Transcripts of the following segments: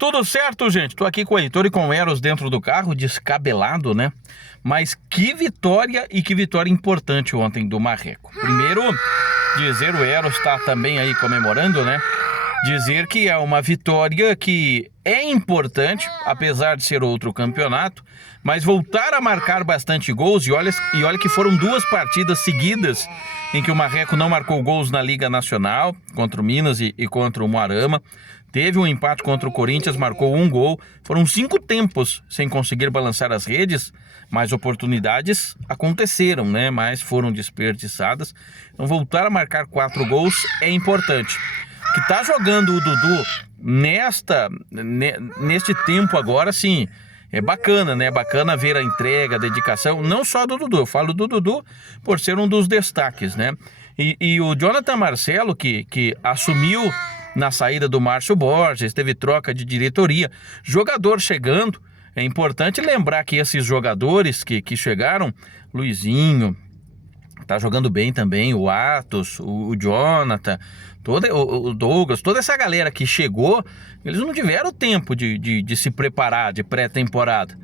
Tudo certo, gente? Tô aqui com o Heitor e com o Eros dentro do carro, descabelado, né? Mas que vitória e que vitória importante ontem do Marreco. Primeiro, dizer o Eros está também aí comemorando, né? Dizer que é uma vitória que é importante, apesar de ser outro campeonato, mas voltar a marcar bastante gols, e olha que foram 2 partidas seguidas em que o Marreco não marcou gols na Liga Nacional, contra o Minas e contra o Moarama. Teve um empate contra o Corinthians, marcou 1 gol. Foram 5 tempos sem conseguir balançar as redes, mas oportunidades aconteceram, né? Mas foram desperdiçadas. Então voltar a marcar 4 gols é importante. Que tá jogando o Dudu neste tempo agora, sim, é bacana, né? É bacana ver a entrega, a dedicação, não só do Dudu, eu falo do Dudu por ser um dos destaques, né? E o Jonathan Marcelo, que assumiu na saída do Márcio Borges, teve troca de diretoria, jogador chegando, é importante lembrar que esses jogadores que chegaram, Luizinho, tá jogando bem também, o Atos, o Jonathan, o Douglas, toda essa galera que chegou, eles não tiveram tempo de se preparar, de pré-temporada.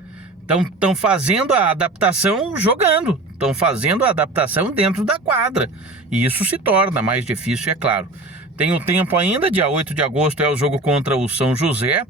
Estão fazendo a adaptação jogando, estão fazendo a adaptação dentro da quadra. E isso se torna mais difícil, é claro. Tem o tempo ainda, dia 8 de agosto é o jogo contra o São José.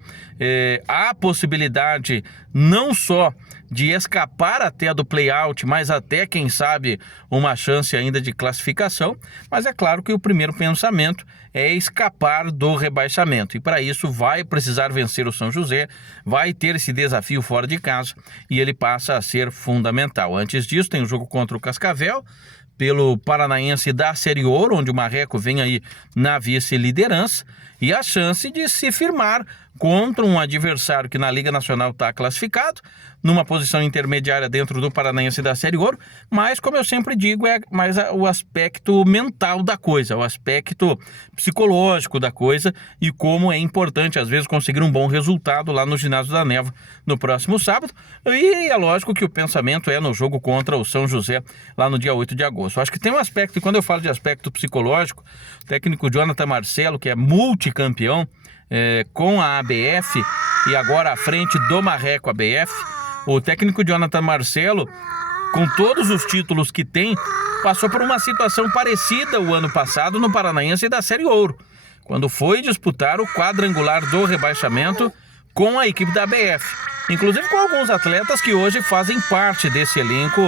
Há a possibilidade não só de escapar até do play-out, mas até, quem sabe, uma chance ainda de classificação. Mas é claro que o primeiro pensamento é escapar do rebaixamento. E para isso vai precisar vencer o São José, vai ter esse desafio fora de casa e ele passa a ser fundamental. Antes disso tem o jogo contra o Cascavel, pelo Paranaense da Série Ouro, onde o Marreco vem aí na vice-liderança, e a chance de se firmar contra um adversário que na Liga Nacional está classificado, numa posição intermediária dentro do Paranaense da Série Ouro, mas, como eu sempre digo, é mais o aspecto mental da coisa, o aspecto psicológico da coisa, e como é importante, às vezes, conseguir um bom resultado lá no Ginásio da Névoa no próximo sábado, e é lógico que o pensamento é no jogo contra o São José, lá no dia 8 de agosto. Eu acho que tem um aspecto, e quando eu falo de aspecto psicológico, o técnico Jonathan Marcelo, que é multicampeão, com a ABF e agora à frente do Marreco ABF, o técnico Jonathan Marcelo, com todos os títulos que tem, passou por uma situação parecida o ano passado no Paranaense da Série Ouro, quando foi disputar o quadrangular do rebaixamento com a equipe da ABF, inclusive com alguns atletas que hoje fazem parte desse elenco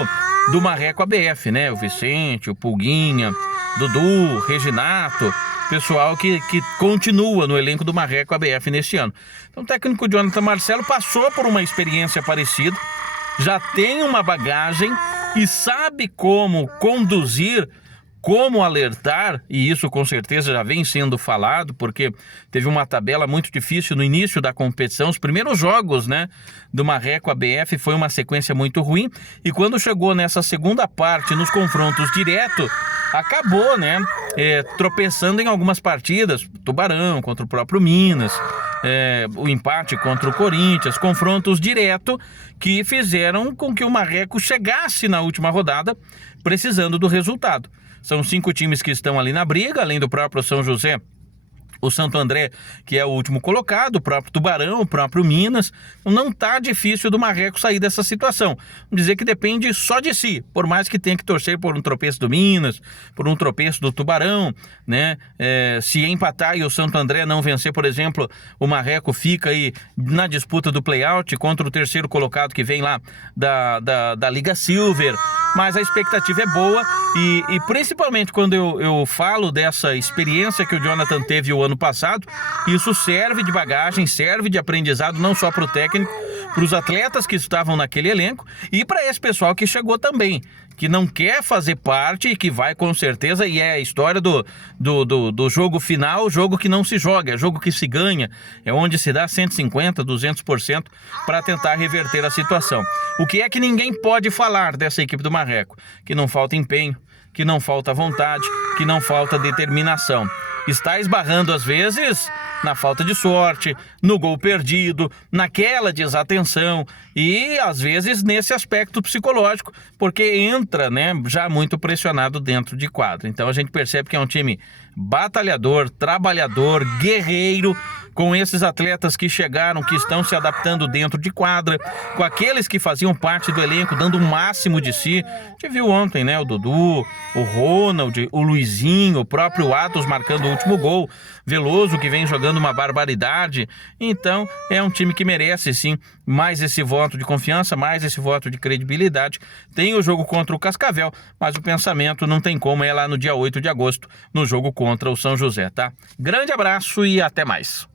do Marreco ABF, né? O Vicente, o Pulguinha, Dudu, Reginato, pessoal que continua no elenco do Marreco ABF neste ano. Então o técnico Jonathan Marcelo passou por uma experiência parecida, já tem uma bagagem e sabe como conduzir, como alertar, e isso com certeza já vem sendo falado, porque teve uma tabela muito difícil no início da competição. Os primeiros jogos, né, do Marreco ABF foi uma sequência muito ruim, e quando chegou nessa segunda parte, nos confrontos direto, acabou, né, tropeçando em algumas partidas, Tubarão contra o próprio Minas, o empate contra o Corinthians, confrontos direto que fizeram com que o Marreco chegasse na última rodada precisando do resultado. São 5 times que estão ali na briga, além do próprio São José, o Santo André, que é o último colocado, o próprio Tubarão, o próprio Minas. Não tá difícil do Marreco sair dessa situação. Vamos dizer que depende só de si, por mais que tenha que torcer por um tropeço do Minas, por um tropeço do Tubarão, né? Se empatar e o Santo André não vencer, por exemplo, o Marreco fica aí na disputa do play-out contra o terceiro colocado que vem lá da Liga Silver. Mas a expectativa é boa e principalmente quando eu falo dessa experiência que o Jonathan teve o ano passado, isso serve de bagagem, serve de aprendizado não só para o técnico, para os atletas que estavam naquele elenco e para esse pessoal que chegou também, que não quer fazer parte e que vai com certeza, e é a história do jogo final, jogo que não se joga, é jogo que se ganha, é onde se dá 150%, 200% para tentar reverter a situação. O que é que ninguém pode falar dessa equipe do Marreco? Que não falta empenho, que não falta vontade, que não falta determinação. Está esbarrando às vezes na falta de sorte, no gol perdido, naquela desatenção e às vezes nesse aspecto psicológico, porque entra, né, já muito pressionado dentro de quadro. Então a gente percebe que é um time batalhador, trabalhador, guerreiro, com esses atletas que chegaram, que estão se adaptando dentro de quadra, com aqueles que faziam parte do elenco, dando o máximo de si. A gente viu ontem, né, o Dudu, o Ronald, o Luizinho, o próprio Atos marcando o último gol, Veloso que vem jogando uma barbaridade. Então é um time que merece sim mais esse voto de confiança, mais esse voto de credibilidade. Tem o jogo contra o Cascavel, mas o pensamento não tem como, é lá no dia 8 de agosto, no jogo contra o São José, tá? Grande abraço e até mais.